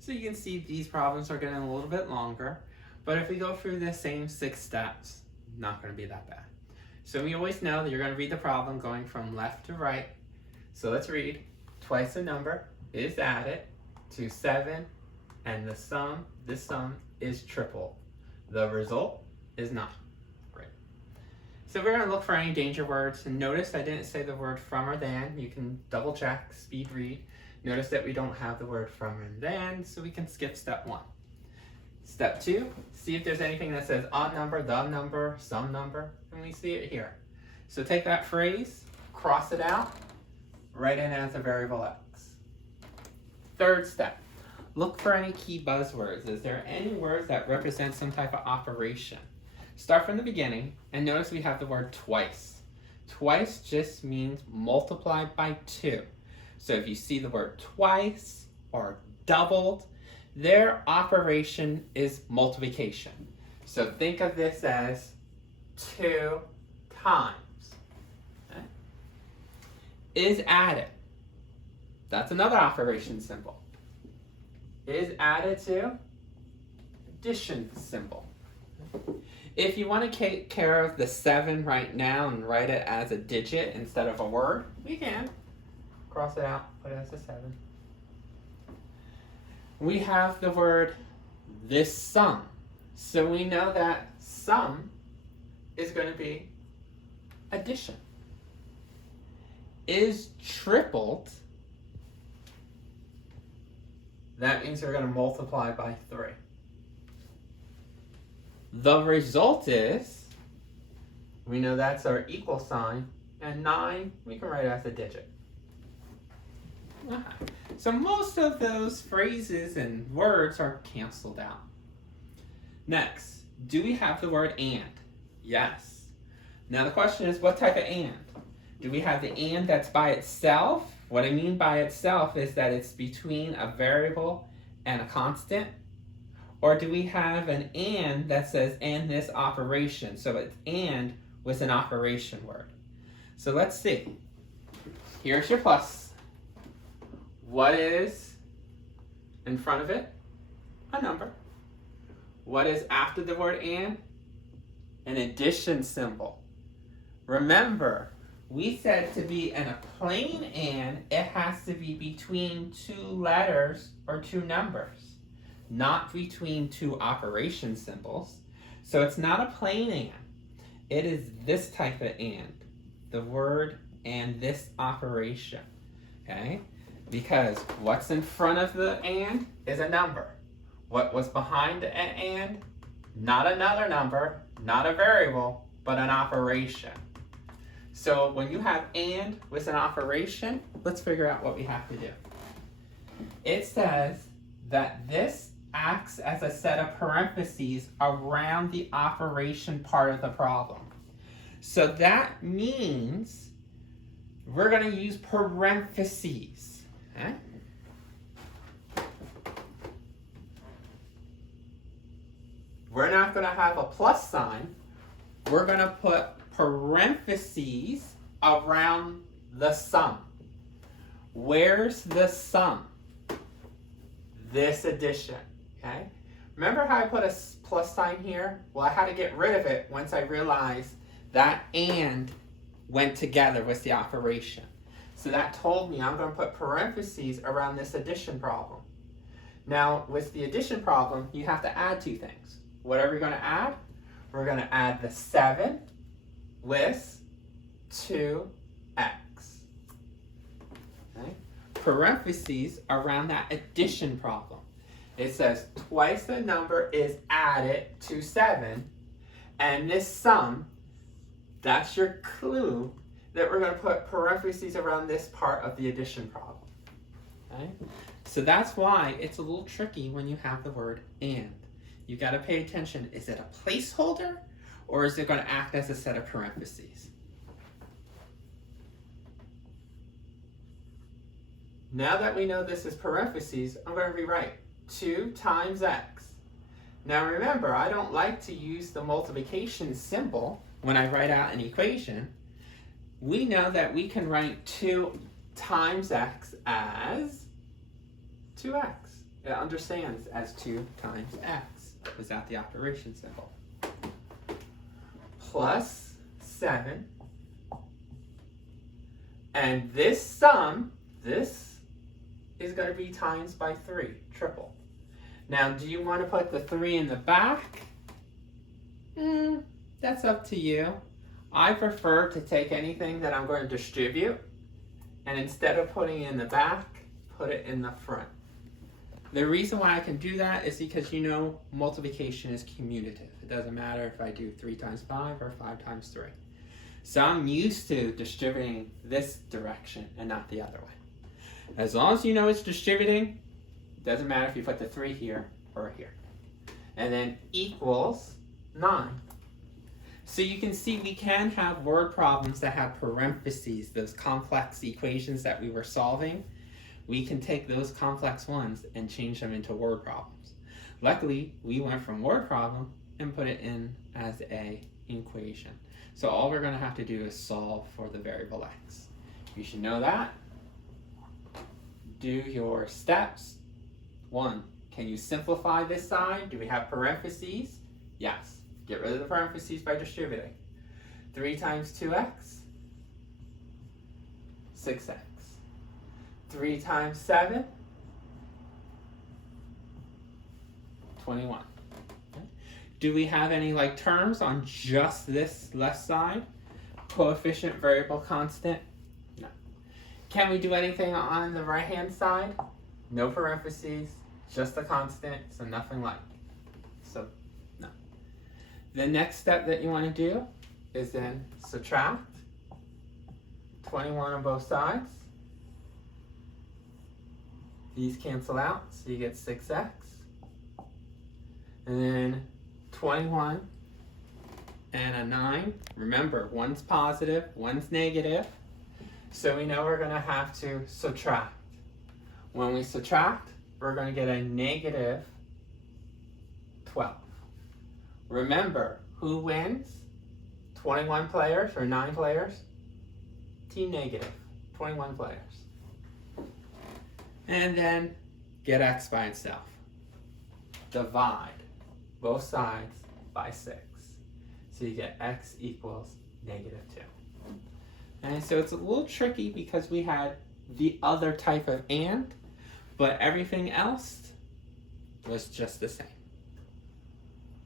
So you can see these problems are getting a little bit longer, but if we go through the same 6 steps, not going to be that bad. So we always know that you're going to read the problem going from left to right. So let's read. Twice the number is added to 7, and this sum is triple. The result is 9. Great. So we're going to look for any danger words, and notice I didn't say the word from or than. You can double check, speed read. Notice that we don't have the word from and than, so we can skip step 1. Step 2, see if there's anything that says odd number, the number, some number, and we see it here. So take that phrase, cross it out, write it as a variable x. Third step, look for any key buzzwords. Is there any words that represent some type of operation? Start from the beginning, and notice we have the word twice. Twice just means multiplied by 2. So if you see the word twice or doubled, their operation is multiplication. So think of this as 2 times. Okay? Is added. That's another operation symbol. Is added to addition symbol. If you want to take care of the 7 right now and write it as a digit instead of a word, we can. Cross it out, put it as a 7. We have the word this sum. So we know that sum is going to be addition. Is tripled. That means we're going to multiply by 3. The result is, we know that's our equal sign, and 9 we can write as a digit. So most of those phrases and words are canceled out. Next, do we have the word and? Yes. Now the question is, what type of and? Do we have the and that's by itself? What I mean by itself is that it's between a variable and a constant. Or do we have an and that says and this operation? So it's and with an operation word. So let's see. Here's your plus. What is in front of it? A number. What is after the word and? An addition symbol. Remember, we said to be in a plain and, it has to be between 2 letters or 2 numbers, not between 2 operation symbols. So it's not a plain and. It is this type of and. The word and this operation. Okay? Because what's in front of the and is a number. What was behind the and? Not another number, not a variable, but an operation. So when you have and with an operation, let's figure out what we have to do. It says that this acts as a set of parentheses around the operation part of the problem. So that means we're going to use parentheses. Okay? We're not going to have a plus sign. We're going to put parentheses around the sum. Where's the sum? This addition. Okay? Remember how I put a plus sign here? Well, I had to get rid of it once I realized that and went together with the operation. So that told me I'm going to put parentheses around this addition problem. Now, with the addition problem, you have to add 2 things. What are we going to add? We're going to add the 7 with 2x. Okay? Parentheses around that addition problem. It says twice the number is added to 7, and this sum, that's your clue that we're going to put parentheses around this part of the addition problem. Okay? So that's why it's a little tricky when you have the word and. You got to pay attention. Is it a placeholder or is it going to act as a set of parentheses? Now that we know this is parentheses, I'm going to rewrite 2 times x. Now remember, I don't like to use the multiplication symbol when I write out an equation. We know that we can write 2 times x as 2x. It understands as 2 times x without the operation symbol. Plus 7. And this sum, this is going to be times by 3, triple. Now, do you want to put the 3 in the back? That's up to you. I prefer to take anything that I'm going to distribute, and instead of putting it in the back, put it in the front. The reason why I can do that is because you know multiplication is commutative. It doesn't matter if I do 3 times 5 or 5 times 3. So I'm used to distributing this direction and not the other way. As long as you know it's distributing, it doesn't matter if you put the 3 here or here. And then equals 9. So you can see we can have word problems that have parentheses, those complex equations that we were solving. We can take those complex ones and change them into word problems. Luckily, we went from word problem and put it in as a equation. So all we're going to have to do is solve for the variable x. You should know that. Do your steps. 1, can you simplify this side? Do we have parentheses? Yes. Get rid of the parentheses by distributing. 3 times 2x, 6x. 3 times 7, 21. Okay. Do we have any like terms on just this left side? Coefficient, variable, constant? No. Can we do anything on the right hand side? No parentheses, just a constant, so nothing like. So no. The next step that you want to do is then subtract 21 on both sides. These cancel out, so you get 6x. And then 21 and a 9. Remember, one's positive, one's negative. So we know we're going to have to subtract. When we subtract, we're going to get a negative 12. Remember, who wins? 21 players or 9 players? Team negative, 21 players. And then get x by itself. Divide both sides by 6. So you get x equals negative 2. And so it's a little tricky because we had the other type of and, but everything else was just the same.